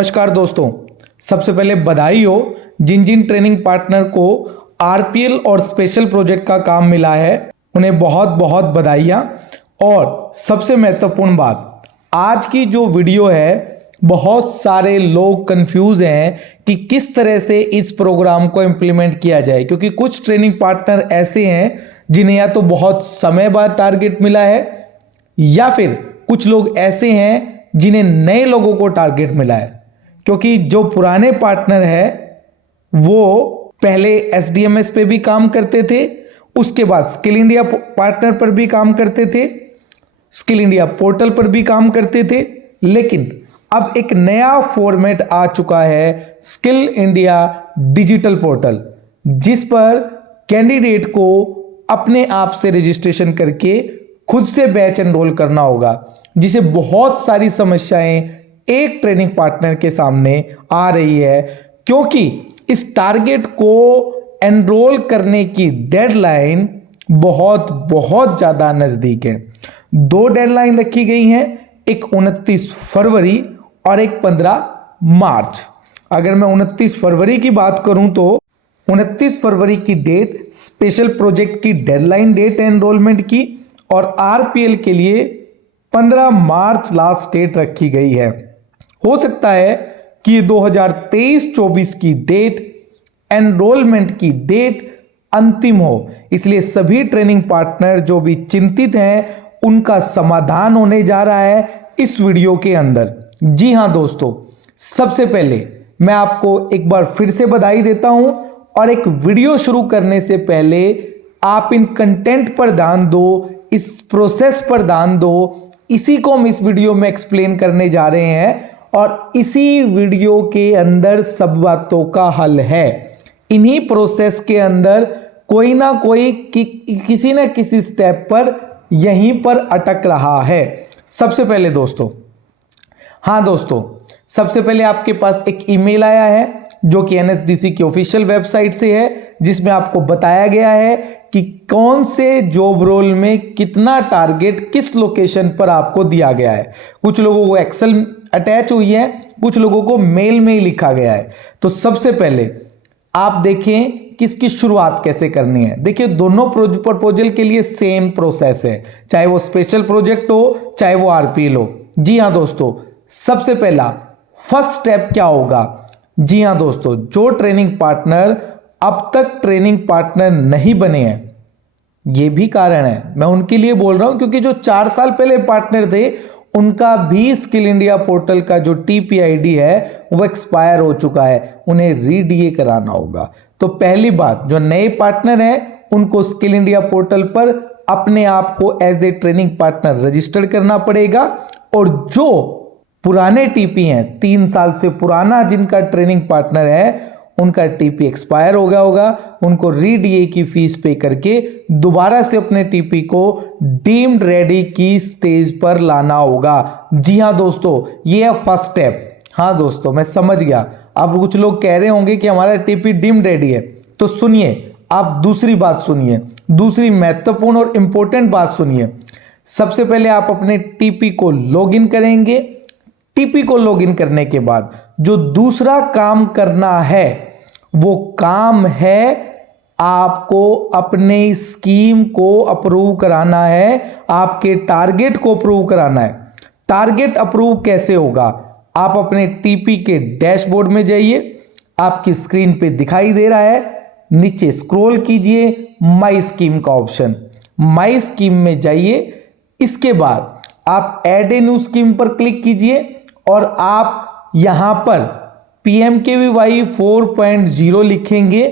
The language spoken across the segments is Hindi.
नमस्कार दोस्तों, सबसे पहले बधाई हो जिन जिन ट्रेनिंग पार्टनर को आरपीएल और स्पेशल प्रोजेक्ट का काम मिला है, उन्हें बहुत बहुत बधाइयाँ। और सबसे महत्वपूर्ण बात, आज की जो वीडियो है, बहुत सारे लोग कंफ्यूज हैं कि किस तरह से इस प्रोग्राम को इम्प्लीमेंट किया जाए, क्योंकि कुछ ट्रेनिंग पार्टनर ऐसे हैं जिन्हें या तो बहुत समय बाद टारगेट मिला है या फिर कुछ लोग ऐसे हैं जिन्हें नए लोगों को टारगेट मिला है। क्योंकि जो पुराने पार्टनर है वो पहले एसडीएमएस पे भी काम करते थे, उसके बाद स्किल इंडिया पार्टनर पर भी काम करते थे, स्किल इंडिया पोर्टल पर भी काम करते थे। लेकिन अब एक नया फॉर्मेट आ चुका है, स्किल इंडिया डिजिटल पोर्टल, जिस पर कैंडिडेट को अपने आप से रजिस्ट्रेशन करके खुद से बैच एनरोल करना होगा, जिसे बहुत सारी समस्याएं एक ट्रेनिंग पार्टनर के सामने आ रही है, क्योंकि इस टारगेट को एनरोल करने की डेडलाइन बहुत ज़्यादा नज़दीक है। दो डेडलाइन रखी गई हैं, एक 29 फरवरी और एक 15 मार्च। अगर मैं 29 फरवरी की बात करूं तो 29 फरवरी की डेट स्पेशल प्रोजेक्ट की डेडलाइन डेट है एनरोलमेंट की, और आरपीएल के लिए 15 मार्च लास्ट डेट रखी गई है। हो सकता है कि 2023-24 की डेट, एनरोलमेंट की डेट अंतिम हो, इसलिए सभी ट्रेनिंग पार्टनर जो भी चिंतित हैं उनका समाधान होने जा रहा है इस वीडियो के अंदर। जी हां दोस्तों, सबसे पहले मैं आपको एक बार फिर से बधाई देता हूं, और एक वीडियो शुरू करने से पहले आप इन कंटेंट पर ध्यान दो, इस प्रोसेस पर ध्यान दो। इसी को हम इस वीडियो में एक्सप्लेन करने जा रहे हैं, और इसी वीडियो के अंदर सब बातों का हल है। इन्हीं प्रोसेस के अंदर कोई ना कोई किसी ना किसी स्टेप पर यहीं पर अटक रहा है। सबसे पहले दोस्तों, हाँ दोस्तों, सबसे पहले आपके पास एक ईमेल आया है जो कि एनएसडीसी की ऑफिशियल वेबसाइट से है, जिसमें आपको बताया गया है कि कौन से जॉब रोल में कितना टारगेट किस लोकेशन पर आपको दिया गया है। कुछ लोगों को एक्सेल अटैच हुई है, कुछ लोगों को मेल में ही लिखा गया है। तो सबसे पहले आप देखें कि इसकी शुरुआत कैसे करनी है। देखिए, दोनों प्रपोजल के लिए सेम प्रोसेस है, चाहे वो स्पेशल प्रोजेक्ट हो चाहे वो आरपीएल हो। जी हाँ दोस्तों, सबसे पहला फर्स्ट स्टेप क्या होगा। जी हाँ दोस्तों, जो ट्रेनिंग पार्टनर अब तक ट्रेनिंग पार्टनर नहीं बने हैं, ये भी कारण है, मैं उनके लिए बोल रहा हूं, क्योंकि जो 4 साल पहले पार्टनर थे उनका भी स्किल इंडिया पोर्टल का जो टीपीआईडी है वो एक्सपायर हो चुका है, उन्हें रीडीए कराना होगा। तो पहली बात, जो नए पार्टनर हैं उनको स्किल इंडिया पोर्टल पर अपने आप को as a training partner register करना पड़ेगा, और जो पुराने टीपी हैं, 3 साल से पुराना जिनका ट्रेनिंग पार्टनर है, उनका टीपी एक्सपायर हो गया होगा, उनको रीडीए की फीस पे करके दोबारा से अपने टीपी को डीम्ड रेडी की स्टेज पर लाना होगा। जी हाँ दोस्तों, ये है फर्स्ट स्टेप। हाँ दोस्तों, मैं समझ गया। अब कुछ लोग कह रहे होंगे कि हमारा टीपी डीम्ड रेडी है, तो सुनिए, आप दूसरी बात सुनिए, दूसरी महत्वपूर्ण और इंपॉर्टेंट बात सुनिए। सबसे पहले आप अपने टीपी को लॉगिन करेंगे। टीपी को लॉगिन करने के बाद जो दूसरा काम करना है, वो काम है आपको अपने स्कीम को अप्रूव कराना है, आपके टारगेट को अप्रूव कराना है। टारगेट अप्रूव कैसे होगा? आप अपने टीपी के डैशबोर्ड में जाइए, आपकी स्क्रीन पे दिखाई दे रहा है, नीचे स्क्रॉल कीजिए, माई स्कीम का ऑप्शन, माई स्कीम में जाइए। इसके बाद आप ऐड ए न्यू स्कीम पर क्लिक कीजिए, और आप यहां पर PMKVY 4.0 लिखेंगे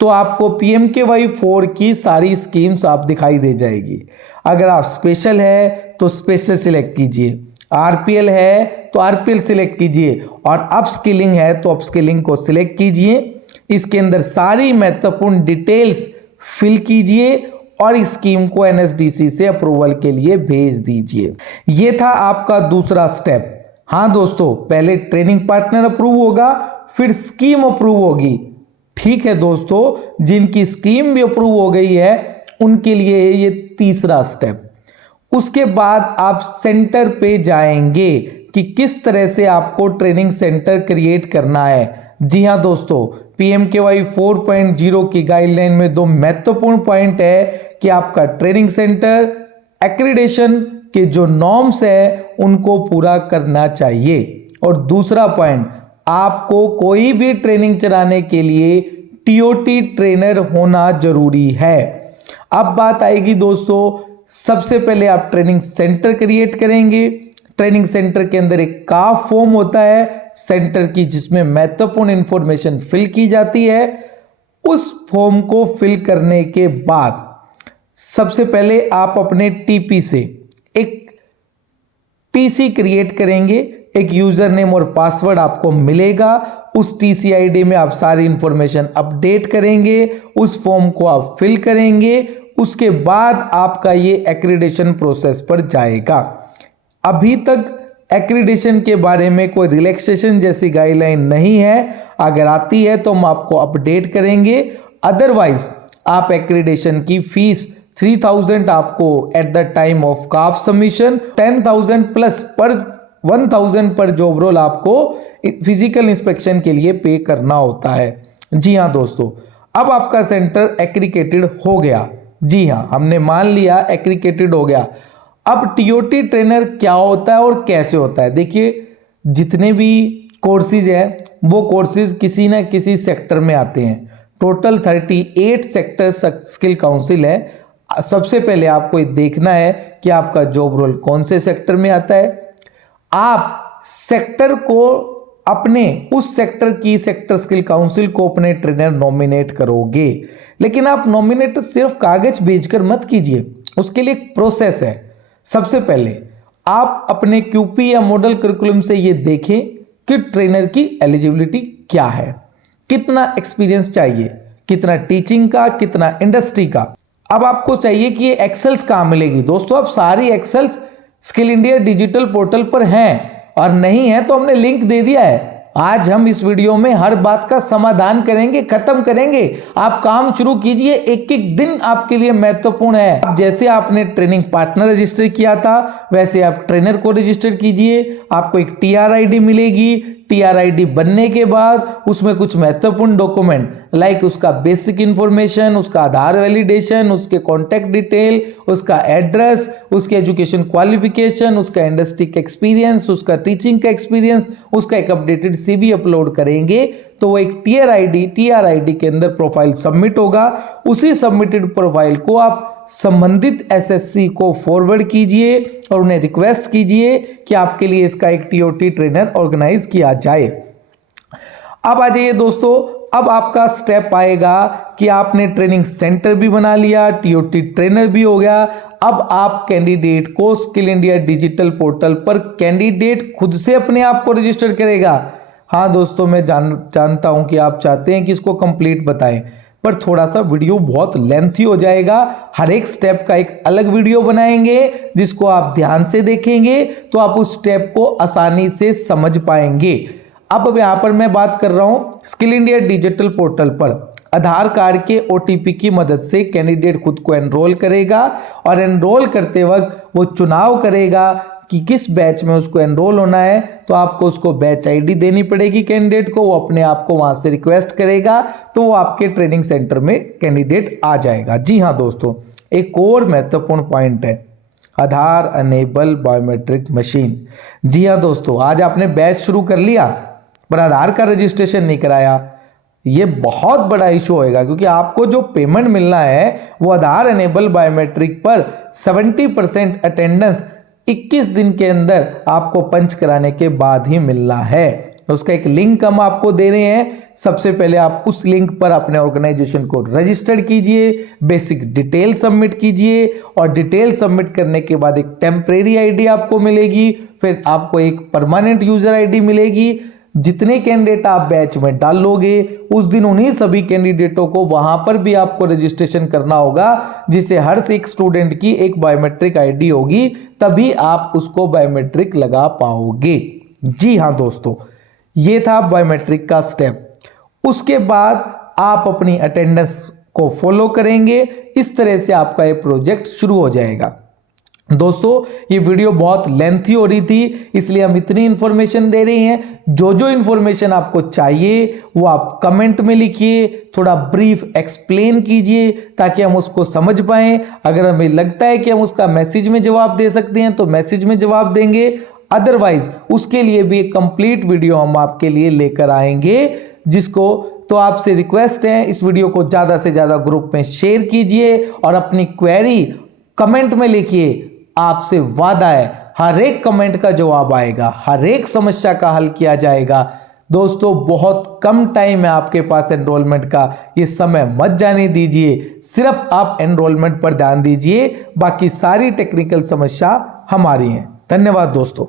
तो आपको PMKVY 4 की सारी स्कीम्स आप दिखाई दे जाएगी। अगर आप स्पेशल है तो स्पेशल सिलेक्ट कीजिए, आरपीएल है तो आरपीएल सिलेक्ट कीजिए, और अपस्किलिंग है तो अपस्किलिंग को सिलेक्ट कीजिए। इसके अंदर सारी महत्वपूर्ण डिटेल्स फिल कीजिए और इस स्कीम को एनएसडीसी से अप्रूवल के लिए भेज दीजिए। यह था आपका दूसरा स्टेप। हाँ दोस्तों, पहले ट्रेनिंग पार्टनर अप्रूव होगा, फिर स्कीम अप्रूव होगी। ठीक है दोस्तों, जिनकी स्कीम भी अप्रूव हो गई है उनके लिए ये तीसरा स्टेप। उसके बाद आप सेंटर पे जाएंगे, कि किस तरह से आपको ट्रेनिंग सेंटर क्रिएट करना है। जी हाँ दोस्तों, PMKY 4.0 की गाइडलाइन में दो महत्वपूर्ण पॉइंट है कि आपका ट्रेनिंग सेंटर एक्रीडेशन के जो नॉर्म्स है उनको पूरा करना चाहिए, और दूसरा पॉइंट, आपको कोई भी ट्रेनिंग चलाने के लिए TOT ट्रेनर होना जरूरी है। अब बात आएगी दोस्तों, सबसे पहले आप ट्रेनिंग सेंटर क्रिएट करेंगे। ट्रेनिंग सेंटर के अंदर एक काफ फॉर्म होता है सेंटर की, जिसमें महत्वपूर्ण इंफॉर्मेशन फिल की जाती है। उस फॉर्म को फिल करने के बाद सबसे पहले आप अपने TP से एक TC क्रिएट करेंगे। एक यूजर नेम और पासवर्ड आपको मिलेगा। उस TC ID में आप सारी इंफॉर्मेशन अपडेट करेंगे, उस फॉर्म को आप फिल करेंगे। उसके बाद आपका ये एक्रीडेशन प्रोसेस पर जाएगा। अभी तक एक्रीडेशन के बारे में कोई रिलैक्सेशन जैसी गाइडलाइन नहीं है, अगर आती है तो हम आपको अपडेट करेंगे। अदरवाइज आप एक्रीडेशन की फीस 3000 आपको at the time of calf submission, 10,000 plus पर 1000 पर जॉब रोल आपको फिजिकल इंस्पेक्शन के लिए पे करना होता है। जी हाँ दोस्तों, अब आपका सेंटर एक्रीडेटेड हो गया। जी हाँ, हमने मान लिया एक्रीडेटेड हो गया। अब TOT ट्रेनर क्या होता है और कैसे होता है? देखिए, जितने भी कोर्सेज हैं वो कोर्सेज किसी ना किसी सेक्टर में आते हैं। टोटल 38 सेक्टर स्किल काउंसिल है। सबसे पहले आपको देखना है कि आपका जॉब रोल कौन से सेक्टर में आता है। आप सेक्टर को अपने उस सेक्टर की सेक्टर स्किल काउंसिल को अपने ट्रेनर नॉमिनेट करोगे, लेकिन आप नॉमिनेट सिर्फ कागज भेजकर मत कीजिए, उसके लिए एक प्रोसेस है। सबसे पहले आप अपने QP या मॉडल करिकुलम से ये देखें कि ट्रेनर की एलिजिबिलिटी क्या है, कितना एक्सपीरियंस चाहिए, कितना टीचिंग का, कितना इंडस्ट्री का। अब आपको चाहिए कि ये एक्सेल्स कहाँ मिलेगी। दोस्तों, अब सारी एक्सेल्स स्किल इंडिया डिजिटल पोर्टल पर हैं, और नहीं है तो हमने लिंक दे दिया है। आज हम इस वीडियो में हर बात का समाधान करेंगे, खत्म करेंगे। आप काम शुरू कीजिए, एक एक दिन आपके लिए महत्वपूर्ण है। जैसे आपने ट्रेनिंग पार्टनर रजिस्टर किया था, वैसे आप ट्रेनर को रजिस्टर कीजिए। आपको एक TR ID मिलेगी। TR ID बनने के बाद उसमें कुछ महत्वपूर्ण डॉक्यूमेंट लाइक उसका बेसिक इंफॉर्मेशन, उसका आधार वैलिडेशन, उसके कॉन्टैक्ट डिटेल, उसका एड्रेस, उसके एजुकेशन क्वालिफिकेशन, उसका इंडस्ट्री एक्सपीरियंस, उसका टीचिंग का एक्सपीरियंस, उसका एक अपडेटेड CV अपलोड करेंगे तो वो एक TR ID के अंदर प्रोफाइल सबमिट होगा। उसी सबमिटेड प्रोफाइल को आप संबंधित SSC को फॉरवर्ड कीजिए और उन्हें रिक्वेस्ट कीजिए कि आपके लिए इसका एक TOT ट्रेनर ऑर्गेनाइज किया जाए। अब आ जाइए दोस्तों, अब आपका स्टेप आएगा कि आपने ट्रेनिंग सेंटर भी बना लिया, TOT ट्रेनर भी हो गया। अब आप कैंडिडेट को स्किल इंडिया डिजिटल पोर्टल पर कैंडिडेट खुद से अपने आप को रजिस्टर करेगा। हाँ दोस्तों, मैं जानता हूं कि आप चाहते हैं कि इसको कंप्लीट बताएं, पर थोड़ा सा वीडियो बहुत लेंथी हो जाएगा। हर एक स्टेप का एक अलग वीडियो बनाएंगे, जिसको आप ध्यान से देखेंगे तो आप उस स्टेप को आसानी से समझ पाएंगे। अब यहाँ पर मैं बात कर रहा हूँ स्किल इंडिया डिजिटल पोर्टल पर आधार कार्ड के OTP की मदद से कैंडिडेट खुद को एनरोल करेगा, और एनरोल करते वक्त वो चुनाव करेगा कि किस बैच में उसको एनरोल होना है। तो आपको उसको बैच ID देनी पड़ेगी कैंडिडेट को, वो अपने आप को वहां से रिक्वेस्ट करेगा तो वो आपके ट्रेनिंग सेंटर में कैंडिडेट आ जाएगा। जी हाँ दोस्तों, एक और महत्वपूर्ण पॉइंट है आधार अनेबल बायोमेट्रिक मशीन। जी हाँ दोस्तों, आज आपने बैच शुरू कर लिया पर आधार का रजिस्ट्रेशन नहीं कराया, ये बहुत बड़ा इशू होएगा, क्योंकि आपको जो पेमेंट मिलना है वो आधार अनेबल बायोमेट्रिक पर 70% अटेंडेंस 21 दिन के अंदर आपको पंच कराने के बाद ही मिलना है। उसका एक लिंक हम आपको दे रहे हैं। सबसे पहले आप उस लिंक पर अपने ऑर्गेनाइजेशन को रजिस्टर कीजिए, बेसिक डिटेल सबमिट कीजिए, और डिटेल सबमिट करने के बाद एक टेम्परेरी ID आपको मिलेगी, फिर आपको एक परमानेंट यूजर ID मिलेगी। जितने कैंडिडेट आप बैच में डालोगे उस दिन उन्हीं सभी कैंडिडेटों को वहां पर भी आपको रजिस्ट्रेशन करना होगा, जिसे हर एक स्टूडेंट की एक बायोमेट्रिक ID होगी, तभी आप उसको बायोमेट्रिक लगा पाओगे। जी हाँ दोस्तों, ये था बायोमेट्रिक का स्टेप। उसके बाद आप अपनी अटेंडेंस को फॉलो करेंगे। इस तरह से आपका ये प्रोजेक्ट शुरू हो जाएगा। दोस्तों ये वीडियो बहुत लेंथी हो रही थी, इसलिए हम इतनी इंफॉर्मेशन दे रहे हैं। जो जो इंफॉर्मेशन आपको चाहिए वो आप कमेंट में लिखिए, थोड़ा ब्रीफ एक्सप्लेन कीजिए ताकि हम उसको समझ पाएं। अगर हमें लगता है कि हम उसका मैसेज में जवाब दे सकते हैं तो मैसेज में जवाब देंगे, अदरवाइज उसके लिए भी एक कंप्लीट वीडियो हम आपके लिए लेकर आएंगे। जिसको तो आपसे रिक्वेस्ट है, इस वीडियो को ज़्यादा से ज़्यादा ग्रुप में शेयर कीजिए और अपनी क्वेरी कमेंट में लिखिए। आपसे वादा है हर एक कमेंट का जवाब आएगा, हर एक समस्या का हल किया जाएगा। दोस्तों बहुत कम टाइम है आपके पास एनरोलमेंट का, ये समय मत जाने दीजिए। सिर्फ आप एनरोलमेंट पर ध्यान दीजिए, बाकी सारी टेक्निकल समस्या हमारी हैं। धन्यवाद दोस्तों।